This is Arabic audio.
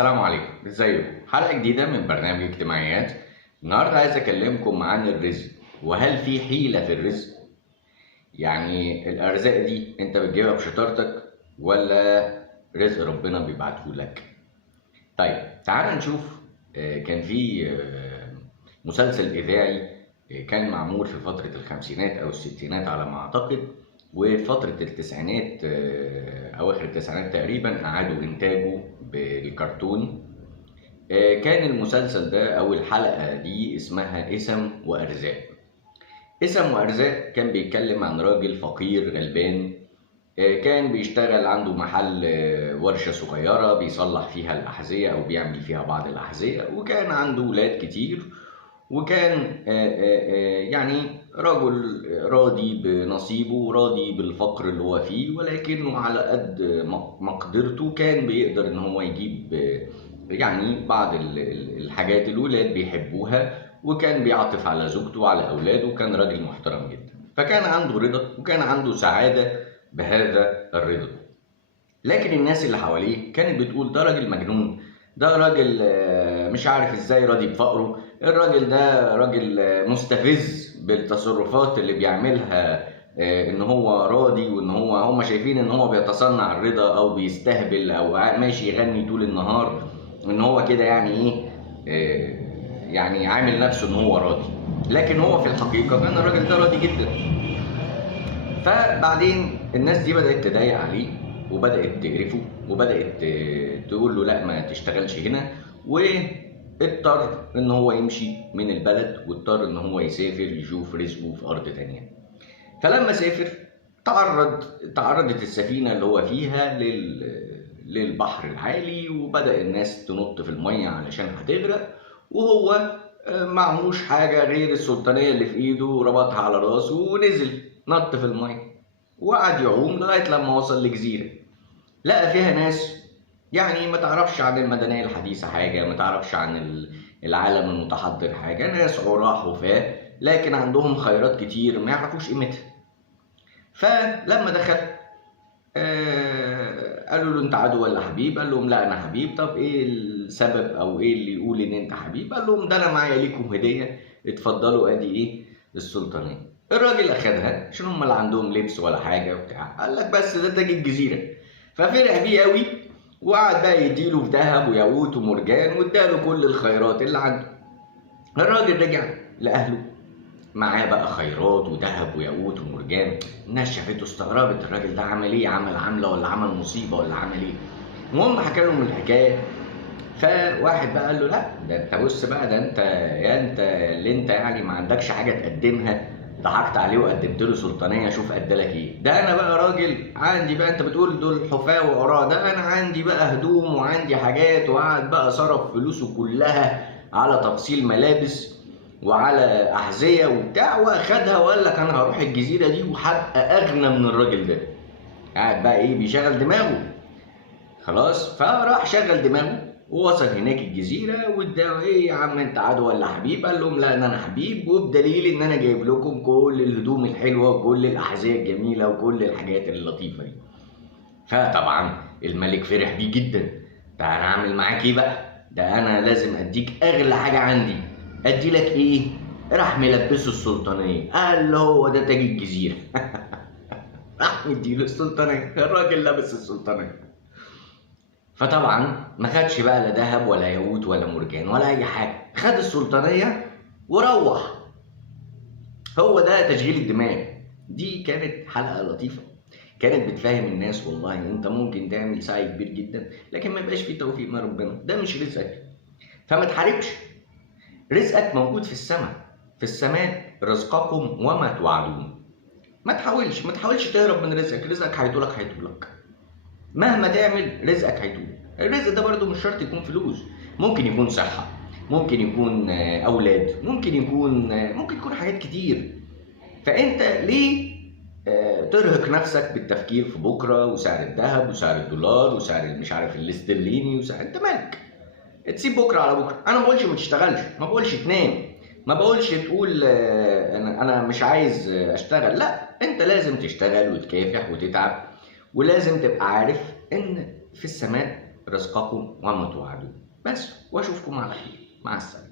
السلام عليكم، ازيكم؟ حلقة جديدة من برنامج اجتماعيات. النهاردة عايز اكلمكم عن الرزق، وهل في حيلة في الرزق؟ يعني الارزاق دي انت بتجيبها بشطارتك ولا رزق ربنا بيبعته لك؟ طيب تعال نشوف. كان في مسلسل اذاعي كان معمول في فترة الخمسينات او الستينات على ما اعتقد، وفترة التسعينات اواخر التسعينات تقريبا اعادوا انتاجه بالكرتون. كان المسلسل ده أو الحلقة دي اسمها اسم وأرزاق. اسم وأرزاق كان بيتكلم عن راجل فقير غلبان، كان بيشتغل عنده محل، ورشة صغيرة بيصلح فيها الأحذية أو بيعمل فيها بعض الأحذية، وكان عنده ولاد كتير، وكان يعني رجل راضي بنصيبه وراضي بالفقر اللي هو فيه، ولكنه على قد مقدرته كان بيقدر ان هو يجيب يعني بعض الحاجات الولاد بيحبوها، وكان بيعطف على زوجته وعلى اولاده، وكان راجل محترم جدا. فكان عنده رضا وكان عنده سعادة بهذا الرضا. لكن الناس اللي حواليه كانت بتقول ده راجل مجنون، ده راجل مش عارف ازاي راضي بفقره، الراجل ده راجل مستفز بالتصرفات اللي بيعملها، ان هو راضي وان هم شايفين ان هو بيتصنع الرضا او بيستهبل او ماشي يغني طول النهار، ان هو كده يعني ايه، يعني عامل نفسه ان هو راضي، لكن هو في الحقيقة كان الراجل ده راضي جدا. فبعدين الناس دي بدأت تضايق عليه وبدأت تقرفه وبدأت تقول له لا ما تشتغلش هنا، واضطر ان هو يمشي من البلد واضطر ان هو يسافر يشوف رزقه في ارض تانية. فلما سافر تعرضت السفينة اللي هو فيها للبحر العالي، وبدأ الناس تنط في المية علشان هتغرق، وهو معهوش حاجة غير السلطانية اللي في ايده وربطها على راسه ونزل نط في المية وقعد يعوم لغاية لما وصل لجزيرة لقى فيها ناس يعني ما تعرفش عن المدنية الحديثة حاجة، ما تعرفش عن العالم المتحضر حاجة، ناس عراح وفاه لكن عندهم خيرات كتير ما يعرفوش قيمتها. فلما دخل قالوا له انت عدو ولا حبيب؟ قال لهم لا انا حبيب. طب ايه السبب او ايه اللي يقول ان انت حبيب؟ قال لهم ده انا معايا ليكم هدية، اتفضلوا ادي ايه السلطانية. الراجل اخدها عشان هم لا عندهم لبس ولا حاجة وبتاع، قال لك بس ده تاج الجزيرة. ففرح بيه قوي وقعد بقى يديله في ذهب وياقوت ومرجان واداله كل الخيرات اللي عنده. الراجل رجع لاهله معاه بقى خيرات وذهب وياقوت ومرجان. الناس شافته استغربت، الراجل ده عمل ايه؟ عمل عمله ولا عمل مصيبه ولا عمل ايه؟ المهم حكى لهم الحكايه. فواحد بقى قال له لا ده انت بص بقى، ده انت اللي انت يعني ما عندكش حاجه تقدمها، ضحكت عليه وقدمت له سلطانيه، شوف ادالك ايه. ده انا بقى راجل عندي بقى، انت بتقول دول حفاه وعراة، ده انا عندي بقى هدوم وعندي حاجات، وقعد بقى صرف فلوسه كلها على تفصيل ملابس وعلى احذيه وبتاع، واخدها وقال لك انا هروح الجزيره دي وهبقى اغنى من الراجل ده. قاعد بقى ايه بيشغل دماغه خلاص. فراح شغل دماغه ووصل هناك الجزيره واداه ايه يا عم انت عدو ولا حبيب؟ قال لهم لا انا حبيب، وبدليل ان انا جايب لكم كل الهدوم الحلوه وكل الاحذيه الجميله وكل الحاجات اللطيفه دي. فطبعا الملك فرح بيه جدا. ده انا اعمل معاك ايه بقى؟ ده انا لازم اديك اغلى حاجه عندي. ادي لك ايه؟ راح ملبسه السلطانيه، قال له هو ده تاج الجزيره. راح مديله السلطانيه، الراجل لابس السلطانيه. فطبعا ما خدش بقى لا ذهب ولا ياقوت ولا مرجان ولا اي حاجه، خد السلطانيه وروح. هو ده تشغيل الدماغ. دي كانت حلقه لطيفه، كانت بتفهم الناس والله انت ممكن تعمل سعي كبير جدا لكن ما يبقاش فيه توفيق من ربنا، ده مش رزقك. فما تحاربش، رزقك موجود في السماء، في السماء رزقكم وما توعدون. ما تحاولش تهرب من رزقك، رزقك هيطولك مهما تعمل، رزقك هيطول. الرزق ده برضو مش شرط يكون فلوس، ممكن يكون صحة، ممكن يكون أولاد، ممكن يكون حاجات كتير. فأنت ليه ترهق نفسك بالتفكير في بكرة وسعر الذهب وسعر الدولار وسعر مش عارف الاسترليني وسعر، انت مالك؟ تسيب بكرة على بكرة. أنا ما بقولش ما تشتغلش، ما بقولش تنام، ما بقولش تقول أنا مش عايز أشتغل، لا أنت لازم تشتغل وتكافح وتتعب، ولازم تبقى عارف ان في السماء رزقكم وما توعدون. بس واشوفكم على خير، مع السلامه.